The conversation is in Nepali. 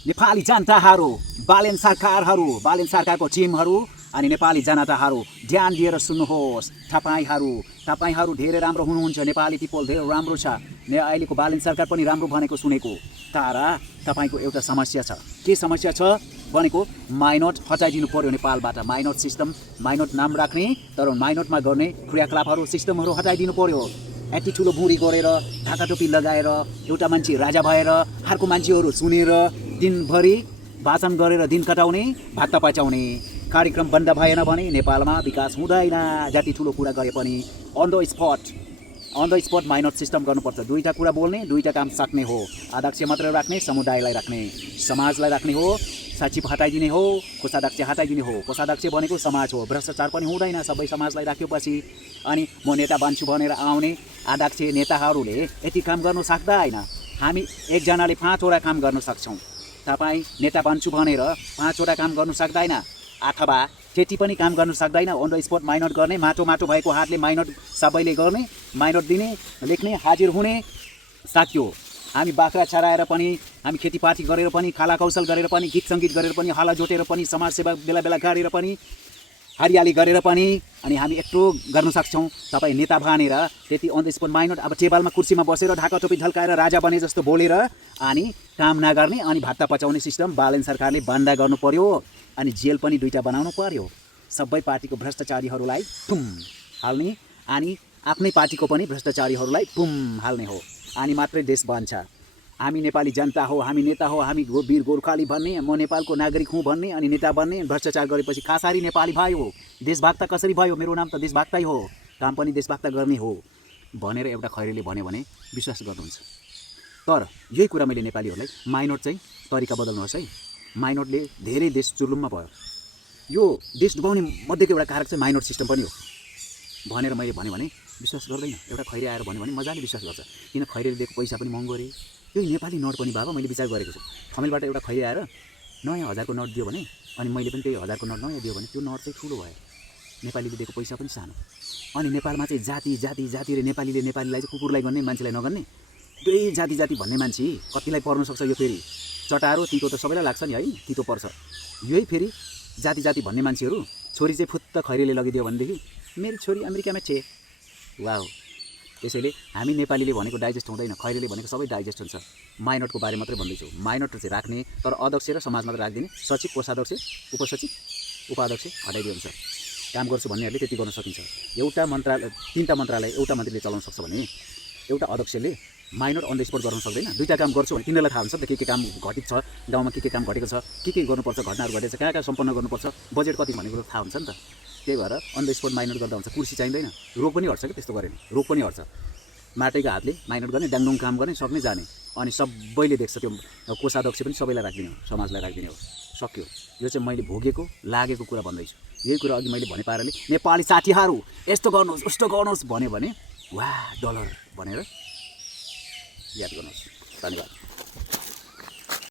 नेपाली जनताहरू, बालेन सरकारको टिमहरू अनि नेपाली जनताहरू ध्यान दिएर सुन्नुहोस्। तपाईहरू धेरै राम्रो हुनुहुन्छ, नेपाली पिपल धेरै राम्रो छ। अहिलेको बालेन सरकार पनि राम्रो भनेको सुनेको, तर तपाईको एउटा समस्या छ। के समस्या छ भनेको माइनोट हटाइदिनु पर्यो नेपालबाट। माइनोट सिस्टम, माइनोट नाम राख्ने तर माइनोटमा गर्ने क्रियाकलापहरू सिस्टमहरू हटाइदिनु पर्यो। यति ठुलो बुढी गरेर ढाका टोपी लगाएर एउटा मान्छे राजा भएर अर्को मान्छेहरू सुनेर दिनभरि भाषण गरेर दिन कटाउने, भात पचाउने कार्यक्रम बन्द भएन भने नेपालमा विकास हुँदैन। जति ठुलो कुरा गरे पनि अन द स्पट माइनोट सिस्टम गर्नुपर्छ। दुईवटा कुरा बोल्ने, दुईवटा काम सक्ने हो। अध्यक्ष मात्र राख्ने, समुदायलाई राख्ने, समाजलाई राख्ने हो। सचिव हटाइदिने हो, कोषाध्यक्ष हटाइदिने हो। कोषाध्यक्ष भनेको समाज हो, भ्रष्टाचार पनि हुँदैन। सबै समाजलाई राखेपछि अनि म नेता बन्छु भनेर आउने अध्यक्ष नेताहरूले यति काम गर्नु सक्दैन। हामी एकजनाले 5 वटा काम गर्न सक्छौँ। तपाईँ नेता बन्छु भनेर 5 वटा काम गर्नु सक्दैन, अथवा त्यति पनि काम गर्नु सक्दैन। अन द स्पट माइनोट गर्ने, माटो भएको हातले माइनोट सबैले गर्ने, माइनोट दिने, लेख्ने, हाजिर हुने, सक्यो। हामी बाख्रा चराएर पनि, हामी खेतीपाती गरेर पनि, कला कौशल गरेर पनि, गीत सङ्गीत गरेर पनि, हला जोटेर पनि, समाजसेवा बेला बेला गरेर पनि, हरियाली गरेर पनि अनि हामी यत्रो गर्न सक्छौँ। तपाईँ नेता भनेर त्यति अन द स्पट माइनोट, अब टेबलमा कुर्सीमा बसेर ढाका टोपी झल्काएर राजा बने जस्तो बोलेर अनि काम नगर्ने अनि भात पचाउने सिस्टम बालेन सरकारले बन्द गर्नु पर्यो। अनि जेल पनि 2टा बनाउनु पर्यो। सबै पार्टीको भ्रष्टाचारीहरूलाई पुम हाल्ने अनि आफ्नै पार्टीको पनि भ्रष्टाचारीहरूलाई पुम हाल्ने हो। अनि मात्रै देश बन्छ। हामी नेपाली जनता हो, हामी नेता हो, हामी वीर गोर्खाली भन्ने, म नेपालको नागरिक हुँ भन्ने अनि नेता बन्ने, भ्रष्टाचार गरेपछि खासरी नेपाली भयो, देशभक्त कसरी भयो, मेरो नाम त देशभक्तै हो, काम पनि देशभक्त गर्ने हो भनेर एउटा खैरेले भन्यो भने विश्वास गर्नुहुन्छ। तर यही कुरा मैले नेपालीहरूलाई माइनोट चाहिँ तरिका बदल्नुहोस् है। माइनोटले धेरै देश चुर्लुममा भयो। यो देश डुबाउने मध्येको एउटा कारक चाहिँ माइनोट सिस्टम पनि हो भनेर मैले भने विश्वास गर्दैन। एउटा खैरे आएर भन्यो भने मजाले विश्वास गर्छ, किन खैरेले दिएको पैसा पनि महँगो अरे। यो नेपाली नोट पनि बाबा मैले विचार गरेको छु। थमेलबाट एउटा खैरे आएर नयाँ 1000को नोट दियो भने अनि मैले पनि त्यही 1000को नोट नयाँ दियो भने त्यो नोट चाहिँ ठुलो भयो, नेपालीले दिएको पैसा पनि सानो। अनि नेपालमा चाहिँ जाति र नेपालीले नेपालीलाई चाहिँ कुकुरलाई गर्ने, मान्छेलाई नगर्ने, दुई जाति भन्ने मान्छे कतिलाई पर्न सक्छ। यो फेरि चटारो तितो त सबैलाई लाग्छ नि है, तितो पर्छ। यही फेरि जाति भन्ने मान्छेहरू छोरी चाहिँ फुत्त खैरेले लगिदियो भनेदेखि मेरो छोरी अमेरिकामा छे, वाह। त्यसैले हामी नेपालीले भनेको डाइजेस्ट हुँदैन, खैरेले भनेको सबै डाइजेस्ट हुन्छ। माइनोटको बारे मात्रै भन्दैछु। माइनोट चाहिँ राख्ने तर अध्यक्ष र समाज मात्र राखिदिने, सचिव, कोषाध्यक्ष, उपसचिव, उपाध्यक्ष हटाइदियो हुन्छ। काम गर्छु भन्नेहरूले त्यति गर्न सकिन्छ। एउटा मन्त्रालय, 3टा मन्त्रालय एउटा मन्त्रीले चलाउन सक्छ भने एउटा अध्यक्षले माइनोट अन द स्पट गर्न सक्दैन। 2टा काम गर्छु भने तिनीहरूलाई थाहा हुन्छ नि त के काम घटित छ, गाउँमा के काम घटेको छ, के गर्नुपर्छ, घटनाहरू घटेको छ, कहाँ सम्पन्न गर्नुपर्छ, बजेट कति भनेको थाहा हुन्छ नि त। त्यही भएर अन द स्पट माइनोट गर्दा हुन्छ। कुर्सी चाहिँदैन, रोग पनि हट्छ कि त्यस्तो गऱ्यो भने, रोग पनि हट्छ। माटैको हातले माइनोट गर्ने, डाङडुङ काम गर्ने, सक्ने जाने अनि सबैले देख्छ। त्यो कोषाध्यक्ष पनि सबैलाई राखिदिने हो, समाजलाई राखिदिने हो, सक्यो। यो चाहिँ मैले भोगेको लागेको कुरा भन्दैछु। यही कुरा अघि मैले भने पाराले नेपाली साथीहरू यस्तो गर्नुहोस् उस्तो गर्नुहोस् भन्यो भने वाह डलर भनेर याद गर्नुहोस्। धन्यवाद।